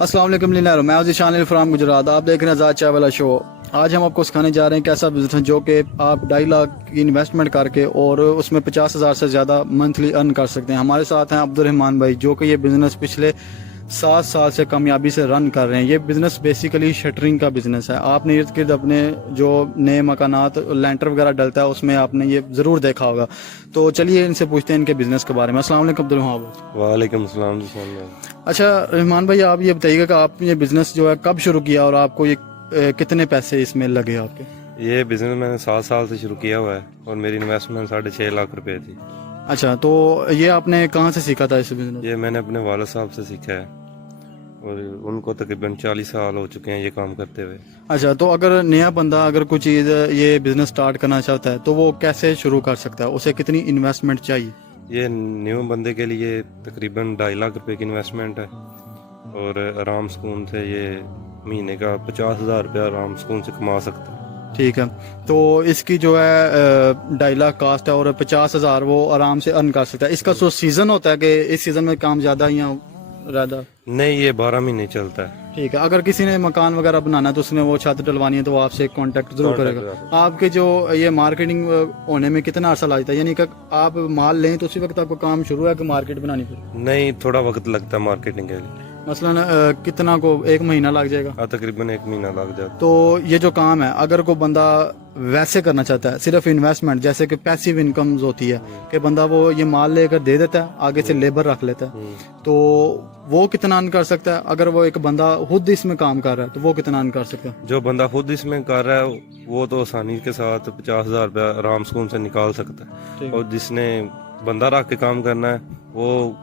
अस्सलाम वालेकुम लिनारो, मैं हूं शानिल फ्राम गुजरात। आप देख रहे हैं आज़ाद चाय वाला शो। आज हम आपको सिखाने जा रहे हैं कैसा बिजनेस है जो कि आप 2.5 लाख की इन्वेस्टमेंट करके और उसमें 50,000 से ज़्यादा मंथली अर्न कर सकते हैं। हमारे साथ हैं अब्दुल-रहमान भाई जो कि ये बिज़नेस पिछले 7 साल से कामयाबी से रन कर रहे हैं। ये बिज़नेस बेसिकली शटरिंग का बिज़नेस है। आपने इर्द गिर्द अपने जो नए मकानात लेंटर वगैरह डलता है उसमें आपने ये ज़रूर देखा होगा। तो चलिए इनसे पूछते हैं इनके बिज़नेस के बारे में। अस्सलाम वालेकुम अब्दुल-रहमान भाई। वालेकुम सलाम। अच्छा रहमान भाई, आप ये बताइएगा कि आपने ये बिज़नेस जो है कब शुरू किया और आपको ये कितने पैसे इसमें लगे आपके? ये बिज़नेस मैंने 7 साल से शुरू किया हुआ है और मेरी इन्वेस्टमेंट 6.5 लाख रुपए थी। अच्छा, तो ये आपने कहाँ से सीखा था इस बिज़नेस? ये मैंने अपने वालिद साहब से सीखा है और उनको तकरीबन 40 साल हो चुके हैं ये काम करते हुए। अच्छा, तो अगर नया बंदा अगर कोई चीज़ ये बिज़नेस स्टार्ट करना चाहता है तो वो कैसे शुरू कर सकता है? उसे कितनी इन्वेस्टमेंट चाहिए? ये न्यू बंदे के लिए तकरीबन 2.5 लाख रुपए की इन्वेस्टमेंट है और आराम सुकून से ये महीने का 50,000 रुपया आराम सुकून से कमा सकता है। ठीक है, तो इसकी जो है 2.5 लाख कास्ट है और 50,000 वो आराम से अर्न कर सकता है। इसका जो सीज़न होता है कि इस सीज़न में काम ज़्यादा या ज़्यादा? नहीं, ये 12 महीने चलता है। ठीक है, अगर किसी ने मकान वगैरह बनाना है तो उसने वो छत डलवानी है तो वो आपसे कांटेक्ट जरूर करेगा। आपके जो ये मार्केटिंग होने में कितना अर्सा लगता है? यानी कि आप माल लें तो उसी वक्त आपको काम शुरू है कि मार्केट बनानी पड़े? नहीं, थोड़ा वक्त लगता है मार्केटिंग के लिए। मसलन कितना को 1 महीना लग जाएगा? हाँ, तकरीबन 1 महीना लग जाता है। तो ये जो काम है अगर कोई बंदा वैसे करना चाहता है सिर्फ इन्वेस्टमेंट जैसे कि पैसिव इनकम्स होती है कि बंदा वो ये माल लेकर दे देता है, आगे से लेबर रख लेता है, तो वो कितना अर्न कर सकता है? अगर वो एक बंदा खुद इसमें काम कर रहा है तो वो कितना अर्न कर सकता है? जो बंदा खुद इसमें कर रहा है वो तो आसानी के साथ 50,000 रुपया आराम सुकून से निकाल सकता है और जिसने बंदा रख के काम करना है वो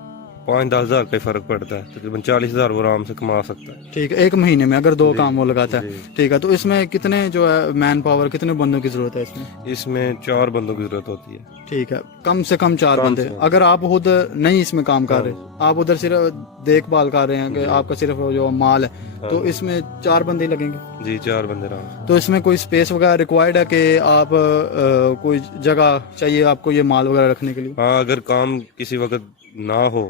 5-10 हज़ार का फर्क पड़ता है, तकरीबन 40,000 वो आराम से कमा सकता है। ठीक है, 1 महीने में अगर 2 काम वो लगाता है। ठीक है, तो इसमें कितने जो है मैन पावर, कितने बंदों की जरूरत है इसमें? इसमें 4 बंदों की जरूरत होती है। ठीक है, कम से कम 4 बंदे। अगर आप खुद नहीं इसमें काम कर रहे, आप उधर सिर्फ देखभाल कर रहे हैं कि आपका सिर्फ जो माल है, तो इसमें 4 बंदे ही लगेंगे? जी, 4 बंदे आराम। तो इसमें कोई स्पेस वगैरह रिक्वायर्ड है कि आप कोई जगह चाहिए आपको ये माल वगैरह रखने के लिए? हाँ, अगर काम किसी वक्त ना हो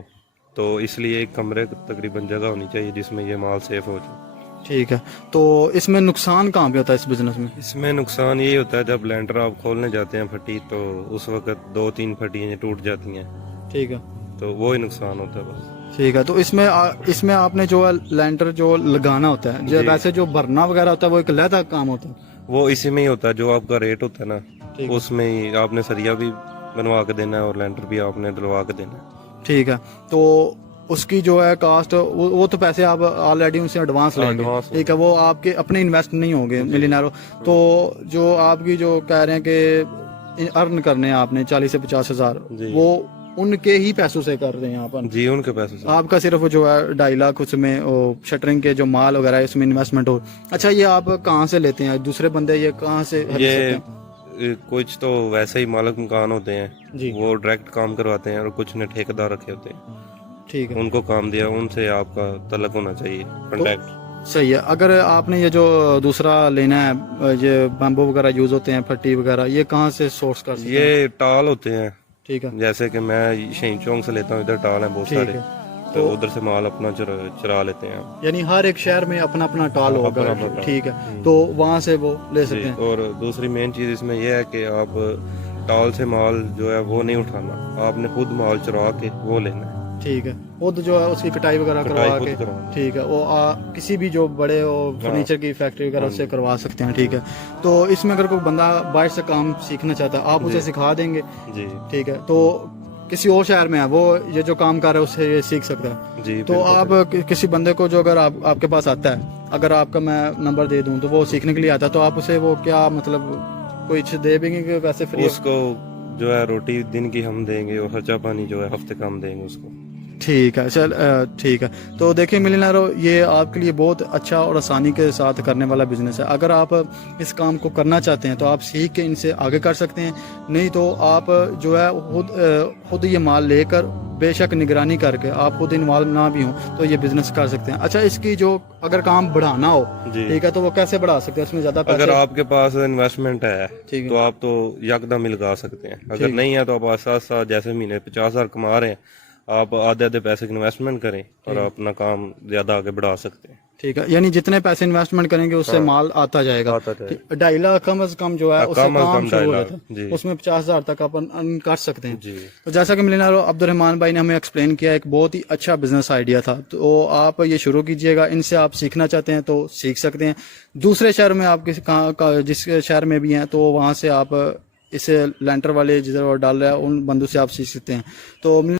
तो इसलिए एक कमरे तकरीबन जगह होनी चाहिए जिसमें ये माल सेफ हो जाए। ठीक है, तो इसमें नुकसान कहाँ पे होता है इस बिजनेस में? इसमें नुकसान यही होता है जब लेंटर आप खोलने जाते हैं फटी तो उस वक्त 2-3 फटियाँ टूट जाती हैं। ठीक है, तो वो ही नुकसान होता है बस। ठीक है, तो इसमें आपने जो है लेंटर जो लगाना होता है, जो वैसे जो भरना वगैरह होता है वो एक अलग काम होता है? वो इसी में ही होता है, जो आपका रेट होता है ना उसमें ही आपने सरिया भी बनवा के देना है और लेंटर भी आपने डलवा के देना है। ठीक है, तो उसकी जो है कास्ट वो तो पैसे आप ऑलरेडी उनसे एडवांस लेंगे। ठीक है, वो आपके अपने इन्वेस्ट नहीं होंगे मिलियनरों। तो जो आपकी जो कह रहे हैं कि अर्न करने हैं आपने 40 से 50,000, वो उनके ही पैसों से कर रहे हैं आप? जी, उनके पैसों से। आपका सिर्फ जो है 2.5 लाख उसमें शटरिंग के जो माल वगैरह है उसमें इन्वेस्टमेंट हो। अच्छा, ये आप कहाँ से लेते हैं? दूसरे बंदे ये कहाँ से? ये कुछ तो वैसे ही मालिक मकान होते हैं वो डायरेक्ट काम करवाते हैं और कुछ ने ठेकेदार रखे होते हैं। ठीक है, उनको काम दिया, उनसे आपका तलक होना चाहिए, कांटेक्ट। सही है। अगर आपने ये जो दूसरा लेना है, ये बैम्बू वगैरह यूज होते हैं, फट्टी वगैरह, ये कहाँ से सोर्स कर सकते हैं? ये टाल होते हैं। ठीक है, जैसे कि मैं शहीद चौक से लेता हूँ, इधर टाल है बहुत सारे, तो उधर से माल अपना चुरा लेते हैं। यानी हर एक शहर में अपना अपना टाल होगा। ठीक है, तो वहाँ से वो ले सकते हैं। और दूसरी मेन चीज इसमें यह है कि आप टाल से माल जो है वो नहीं उठाना, आपने खुद माल चुरा के वो लेना है। ठीक है, खुद जो है उसकी कटाई वगैरह करवा के। ठीक है, वो किसी भी जो बड़े फर्नीचर की फैक्ट्री वगैरह उससे करवा सकते हैं। ठीक है, तो इसमें अगर कोई बंदा बाहर से काम सीखना चाहता है आप उसे सिखा देंगे? जी। ठीक है, तो किसी और शहर में है वो ये जो काम कर रहा है उससे ये सीख सकता है? जी। तो आप किसी बंदे को जो अगर आपके पास आता है, अगर आपका मैं नंबर दे दूं तो वो सीखने के लिए आता है, तो आप उसे वो क्या मतलब कुछ दे देंगे कि वैसे फ्री? उसको जो है रोटी दिन की हम देंगे और खर्चा पानी जो है हफ्ते का हम देंगे उसको। ठीक है, चल ठीक है। तो देखिए मिलियनेरो, ये आपके लिए बहुत अच्छा और आसानी के साथ करने वाला बिजनेस है। अगर आप इस काम को करना चाहते हैं तो आप सीख के इनसे आगे कर सकते हैं, नहीं तो आप जो है खुद ये माल लेकर बेशक निगरानी करके आप खुद इन्वॉल्व ना भी हों तो ये बिजनेस कर सकते हैं। अच्छा, इसकी जो अगर काम बढ़ाना हो, ठीक है, तो वो कैसे बढ़ा सकते हैं? उसमें ज्यादा पैसे अगर आपके पास इन्वेस्टमेंट है तो आप तो यकदम ही लगा सकते हैं। अगर नहीं है तो आप साथ साथ जैसे महीने 50,000 कमा रहे हैं آپ آدھے آدھے پیسے کی انویسٹمنٹ کریں اور اپنا کام زیادہ آگے بڑھا سکتے ہیں. ٹھیک ہے, یعنی جتنے پیسے انویسٹمنٹ کریں گے اس سے مال آتا جائے گا. 2.5 لاکھ کم از کم جو ہے اس سے کم از کام کم شروع ہو 2.5 جاتا ہے, جی. اس میں 50,000 تک آپ ارن کر سکتے ہیں. جی تو جیسا کہ ملینئر عبد الرحمان بھائی نے ہمیں ایکسپلین کیا, ایک بہت ہی اچھا بزنس آئیڈیا تھا, تو آپ یہ شروع کیجئے گا. ان سے آپ سیکھنا چاہتے ہیں تو سیکھ سکتے ہیں. دوسرے شہر میں آپ جس شہر میں بھی ہیں تو وہاں سے آپ اسے لینٹر والے جدھر وہ ڈال رہا ہے ان بندوں سے آپ سیکھ سکتے ہیں. تو